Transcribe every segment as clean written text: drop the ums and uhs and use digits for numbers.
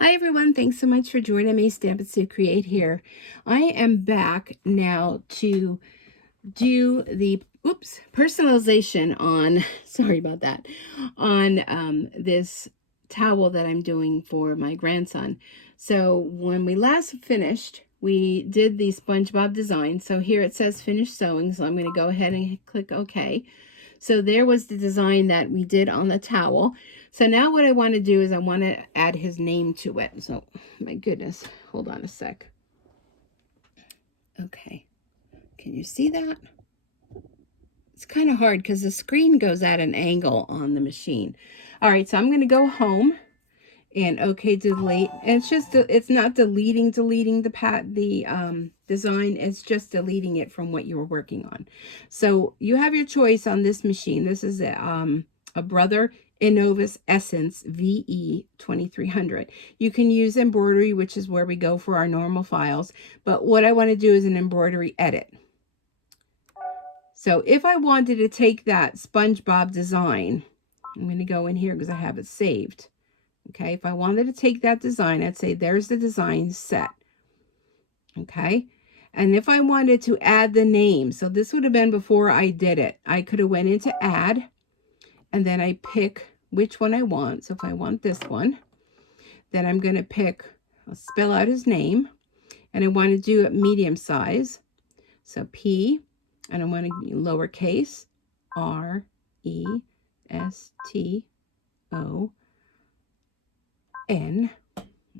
Hi everyone, thanks so much for joining me. Stamp It to Create here. I am back now to do the personalization on, sorry about that, on this towel that I'm doing for my grandson. So when we last finished, we did the Spongebob design. So here it says finish sewing, so I'm going to go ahead and click OK. So there was the design that we did on the towel. So now what I want to do is I want to add his name to it. So my goodness, hold on a sec. Okay, can you see that? It's kind of hard because the screen goes at an angle on the machine. All right, so I'm going to go home and okay, delete. And it's just, it's not deleting the design. It's just deleting it from what you were working on. So you have your choice on this machine. This is a Brother Innovus Essence VE 2300. You can use embroidery, which is where we go for our normal files. But what I want to do is an embroidery edit. So if I wanted to take that Spongebob design, I'm going to go in here because I have it saved. Okay, if I wanted to take that design, I'd say there's the design set. Okay, and if I wanted to add the name, so this would have been before I did it, I could have went into add, and then I pick which one I want. So if I want this one, then I'm going to pick, I'll spell out his name, and I want to do it medium size. So P, and I want to lowercase RESTON.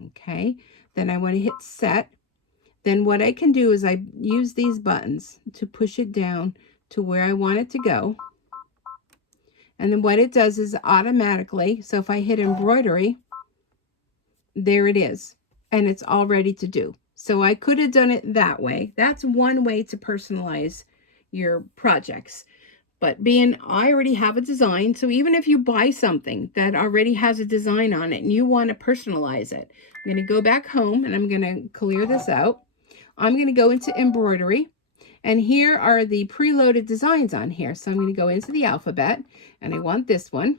Okay, then I want to hit set. Then what I can do is I use these buttons to push it down to where I want it to go. And then what it does is automatically, so if I hit embroidery, there it is. And it's all ready to do. So I could have done it that way. That's one way to personalize your projects. But I already have a design, so even if you buy something that already has a design on it and you want to personalize it, I'm going to go back home and I'm going to clear this out. I'm going to go into embroidery, and here are the preloaded designs on here. So I'm going to go into the alphabet, and I want this one,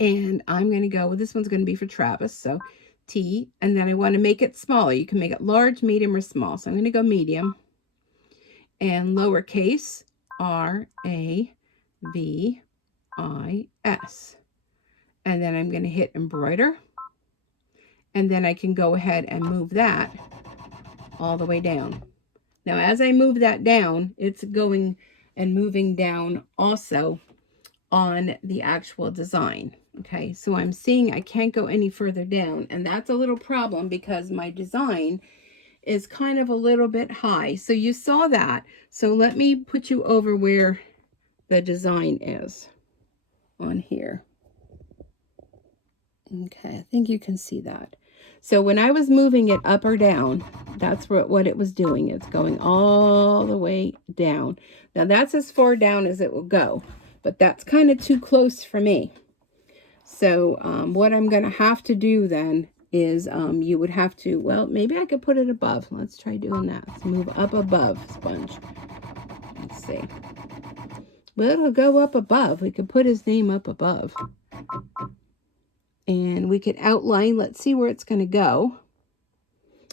and I'm going to go, this one's going to be for Travis, so T, and then I want to make it smaller. You can make it large, medium, or small. So I'm going to go medium, and lowercase RAVIS, and then I'm going to hit embroider, and then I can go ahead and move that all the way down. Now as I move that down, it's going and moving down also on the actual design. Okay, so I'm seeing I can't go any further down, and that's a little problem because my design is kind of a little bit high. So you saw that. So let me put you over where the design is on here. Okay, I think you can see that. So when I was moving it up or down, that's what it was doing. It's going all the way down. Now that's as far down as it will go, but that's kind of too close for me. So what I'm going to have to do then is you would have to, well, maybe I could put it above. Let's try doing that. Let's move up above Sponge. Let's see. Well, it'll go up above. We could put his name up above. And we could outline, let's see where it's going to go.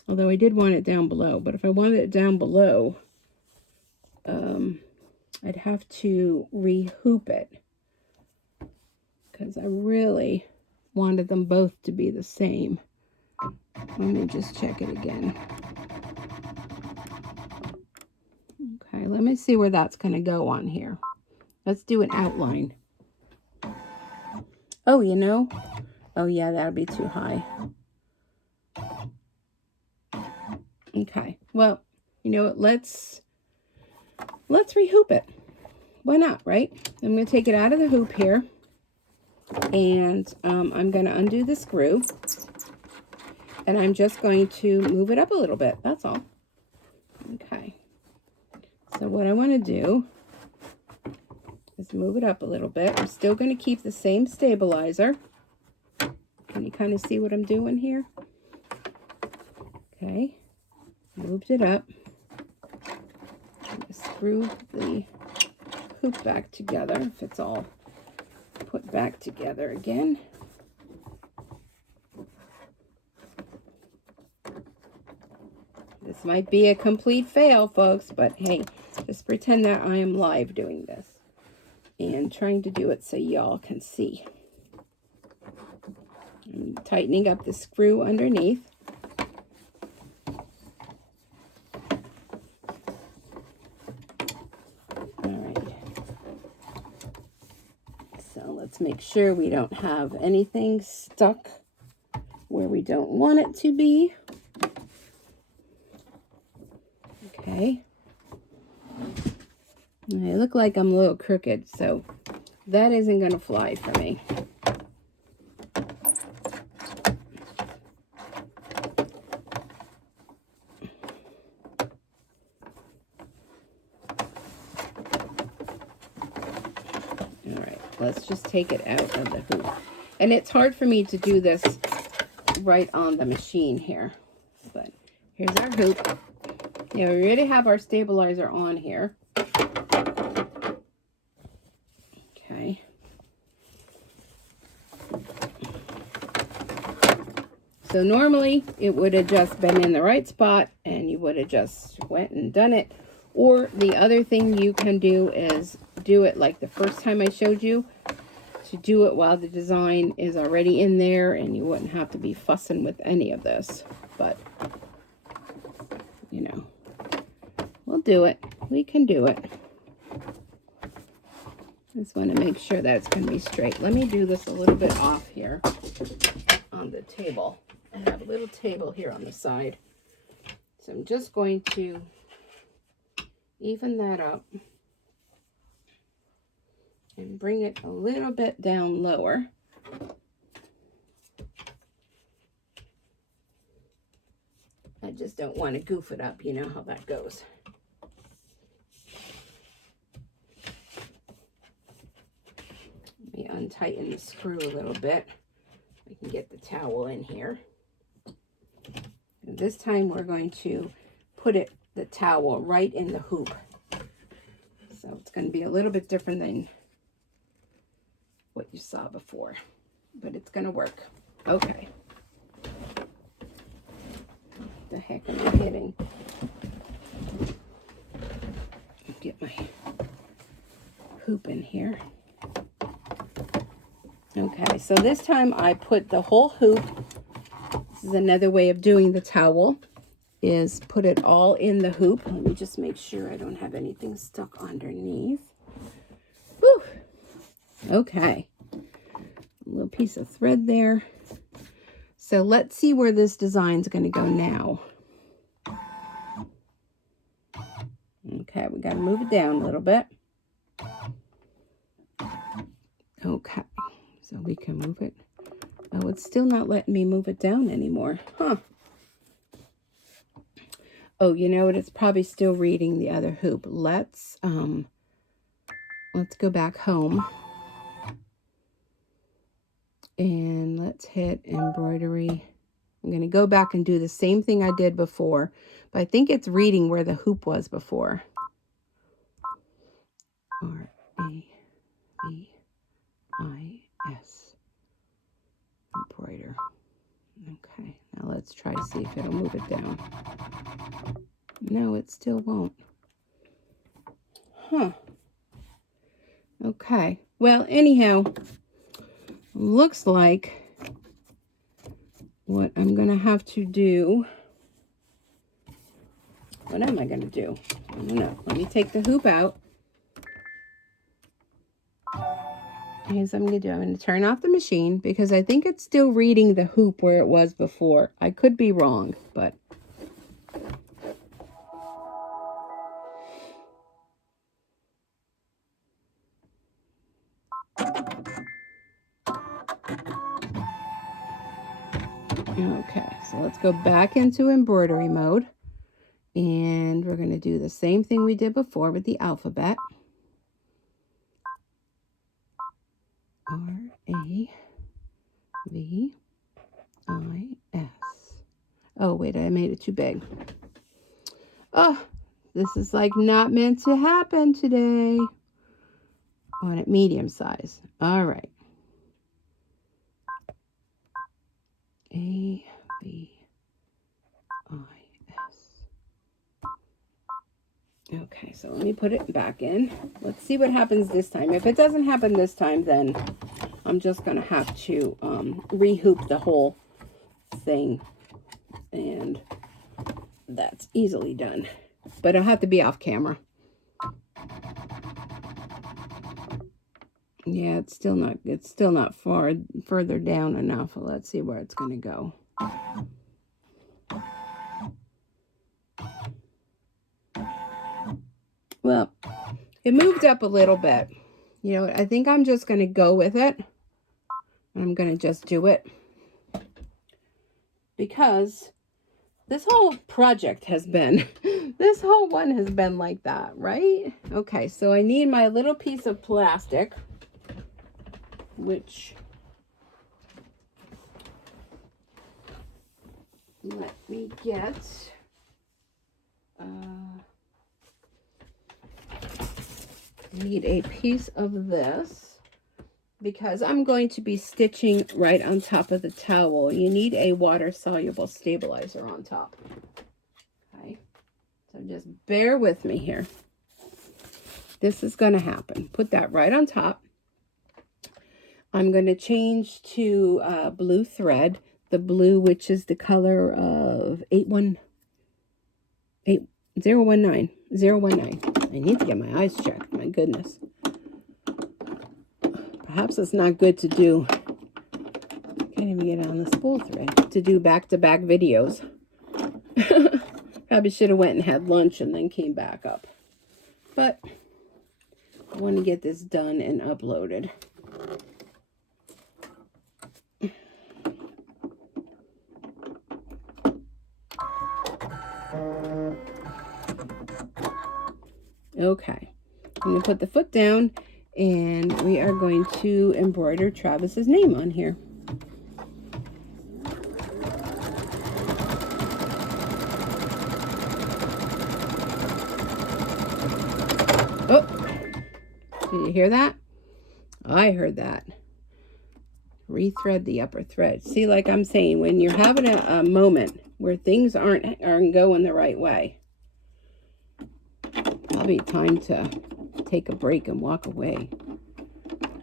Although I did want it down below, but if I wanted it down below, I'd have to rehoop it because I really wanted them both to be the same. Let me just check it again. Okay, let me see where that's going to go on here. Let's do an outline. Oh, you know, oh yeah, that'll be too high. Okay, well, you know what, let's rehoop it. Why not, right? I'm going to take it out of the hoop here, and I'm going to undo the screw, and I'm just going to move it up a little bit. That's all. Okay, so what I want to do is move it up a little bit. I'm still going to keep the same stabilizer. Can you kind of see what I'm doing here? Okay, moved it up. Screw the hoop back together if it's all put back together again. This might be a complete fail, folks, but hey, just pretend that I am live doing this and trying to do it so y'all can see. I'm tightening up the screw underneath. Let's make sure we don't have anything stuck where we don't want it to be. Okay. I look like I'm a little crooked, so that isn't going to fly for me. Let's just take it out of the hoop. And it's hard for me to do this right on the machine here. But here's our hoop. Now we already have our stabilizer on here. Okay. So normally it would have just been in the right spot and you would have just went and done it. Or the other thing you can do is do it like the first time I showed you, to do it while the design is already in there and you wouldn't have to be fussing with any of this. But, you know, we'll do it. We can do it. Just want to make sure that it's going to be straight. Let me do this a little bit off here on the table. I have a little table here on the side. So I'm just going to even that up and bring it a little bit down lower. I just don't want to goof it up, you know how that goes. Let me untighten the screw a little bit. I can get the towel in here. And this time we're going to put the towel right in the hoop. So it's going to be a little bit different than what you saw before, but it's going to work. Okay. What the heck am I hitting? Get my hoop in here. Okay, so this time I put the whole hoop. This is another way of doing the towel, is put it all in the hoop. Let me just make sure I don't have anything stuck underneath. Whew. Okay. A little piece of thread there. So let's see where this design is going to go now. Okay, we got to move it down a little bit. Okay, so we can move it. Oh, it's still not letting me move it down anymore. Huh. Oh, you know what? It's probably still reading the other hoop. Let's go back home. And let's hit embroidery. I'm going to go back and do the same thing I did before. But I think it's reading where the hoop was before. R-A-V-I-S. Embroider. Okay, now let's try to see if it'll move it down. No, it still won't. Huh. Okay. Well, anyhow, looks like what I'm going to have to do. What am I going to do? I don't know. Let me take the hoop out. Here's what I'm going to do. I'm going to turn off the machine because I think it's still reading the hoop where it was before. I could be wrong, but okay, so let's go back into embroidery mode. And we're going to do the same thing we did before with the alphabet. R-A-V-I-S. Oh, wait, I made it too big. Oh, this is like not meant to happen today. I want it medium size. All right. A-V-I-S. Okay, so let me put it back in. Let's see what happens this time. If it doesn't happen this time, then I'm just going to have to re-hoop the whole thing. And that's easily done. But it'll have to be off camera. Yeah, it's still not further down enough. Let's see where it's going to go. Well, it moved up a little bit. You know, I think I'm just going to go with it. I'm going to just do it. Because this whole project has been, this whole one has been like that, right? Okay, so I need my little piece of plastic, which, let me get, need a piece of this because I'm going to be stitching right on top of the towel. You need a water-soluble stabilizer on top. Okay, so just bear with me here. This is going to happen. Put that right on top. I'm going to change to blue thread, the blue, which is the color of 019. I need to get my eyes checked. My goodness. Perhaps it's not good to do. Can't even get on the spool thread to do back-to-back videos. Probably should have went and had lunch and then came back up. But I want to get this done and uploaded. Okay, I'm going to put the foot down and we are going to embroider Travis's name on here. Oh, did you hear that? I heard that. Rethread the upper thread. See, like I'm saying, when you're having a moment where things aren't going the right way, probably time to take a break and walk away.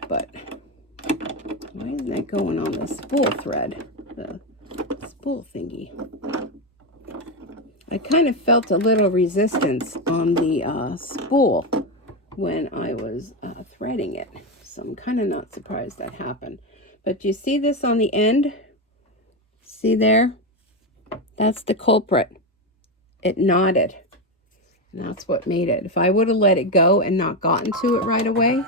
But why isn't that going on the spool thread? The spool thingy. I kind of felt a little resistance on the spool when I was threading it. So I'm kind of not surprised that happened. But you see this on the end? See there? That's the culprit. It knotted. And that's what made it. If I would have let it go and not gotten to it right away,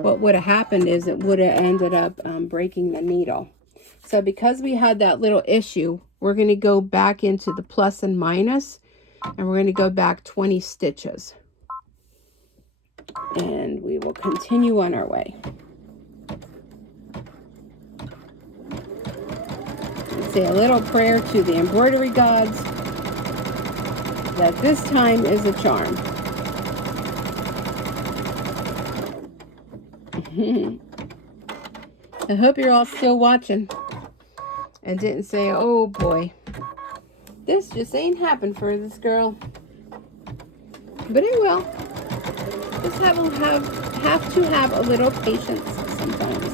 what would have happened is it would have ended up breaking the needle. So because we had that little issue, we're going to go back into the plus and minus, and we're going to go back 20 stitches. And we will continue on our way. Let's say a little prayer to the embroidery gods that this time is a charm. I hope you're all still watching and didn't say, oh boy, this just ain't happened for this girl. But it will. Just have to have a little patience sometimes.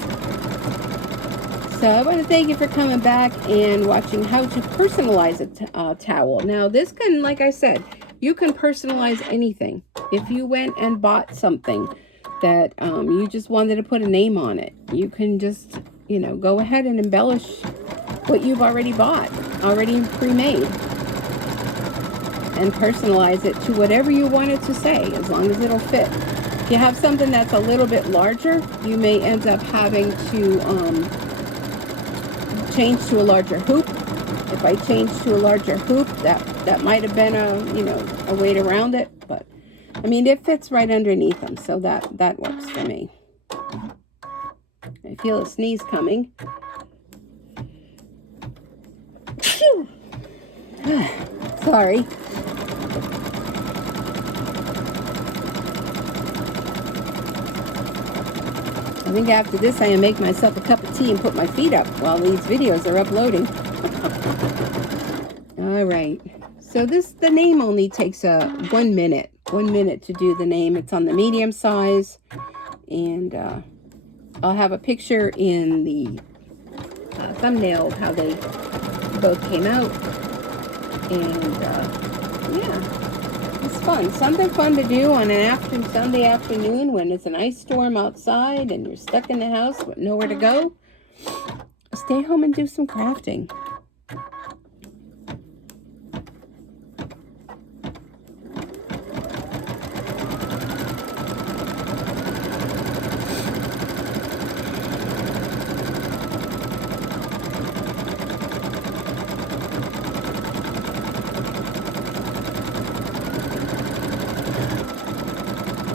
So I want to thank you for coming back and watching how to personalize a towel. Now this can, like I said, you can personalize anything. If you went and bought something that you just wanted to put a name on it, you can just, you know, go ahead and embellish what you've already bought, already pre-made, and personalize it to whatever you want it to say, as long as it'll fit. If you have something that's a little bit larger, you may end up having to change to a larger hoop. If I change to a larger hoop, that might have been a way around it, but I mean it fits right underneath them, so that works for me. I feel a sneeze coming. Sorry. I think after this I make myself a cup of tea and put my feet up while these videos are uploading. All right. So the name only takes 1 minute 1 minute to do the name. It's on the medium size, and I'll have a picture in the thumbnail of how they both came out. And yeah, it's fun. Something fun to do on an Sunday afternoon when it's an ice storm outside and you're stuck in the house with nowhere to go. Stay home and do some crafting.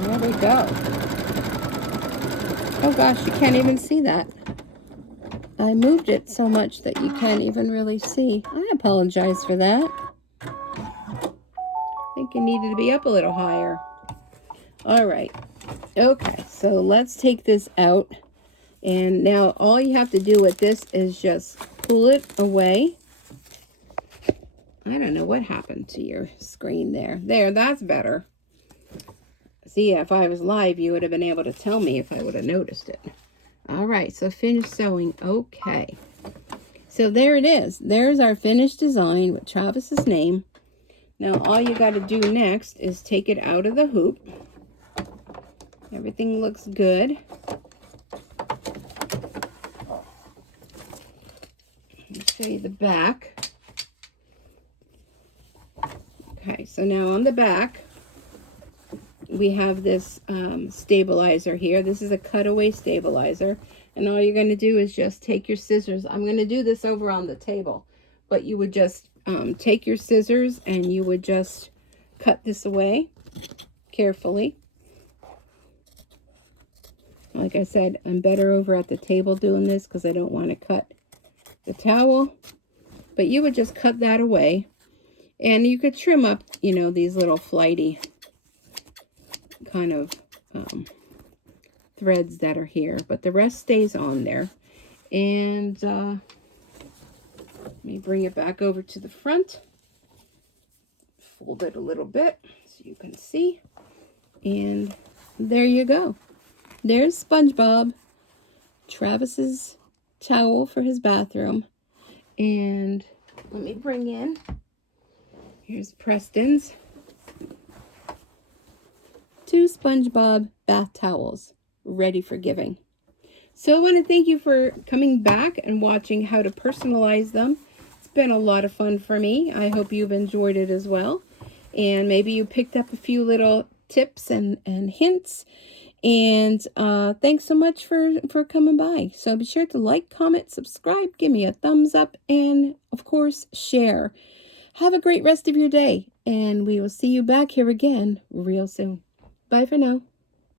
There we go. Oh gosh, you can't even see that. I moved it so much that you can't even really see. I apologize for that. I think it needed to be up a little higher. All right. Okay, so let's take this out. And now all you have to do with this is just pull it away. I don't know what happened to your screen there. There, that's better. See, if I was live, you would have been able to tell me if I would have noticed it. All right, so finished sewing. Okay. So there it is. There's our finished design with Travis's name. Now, all you got to do next is take it out of the hoop. Everything looks good. Let me show you the back. Okay, so now on the back, we have this stabilizer here. This is a cutaway stabilizer. And all you're going to do is just take your scissors. I'm going to do this over on the table. But you would just take your scissors and you would just cut this away carefully. Like I said, I'm better over at the table doing this because I don't want to cut the towel. But you would just cut that away. And you could trim up, you know, these little flighty kind of threads that are here, but the rest stays on there. And let me bring it back over to the front, fold it a little bit so you can see, and there you go. There's Spongebob, Travis's towel for his bathroom. And let me bring in, here's Preston's 2 Spongebob bath towels ready for giving. So I want to thank you for coming back and watching how to personalize them. It's been a lot of fun for me. I hope you've enjoyed it as well. And maybe you picked up a few little tips and hints. And thanks so much for coming by. So be sure to like, comment, subscribe, give me a thumbs up, and of course, share. Have a great rest of your day. And we will see you back here again real soon. Bye for now.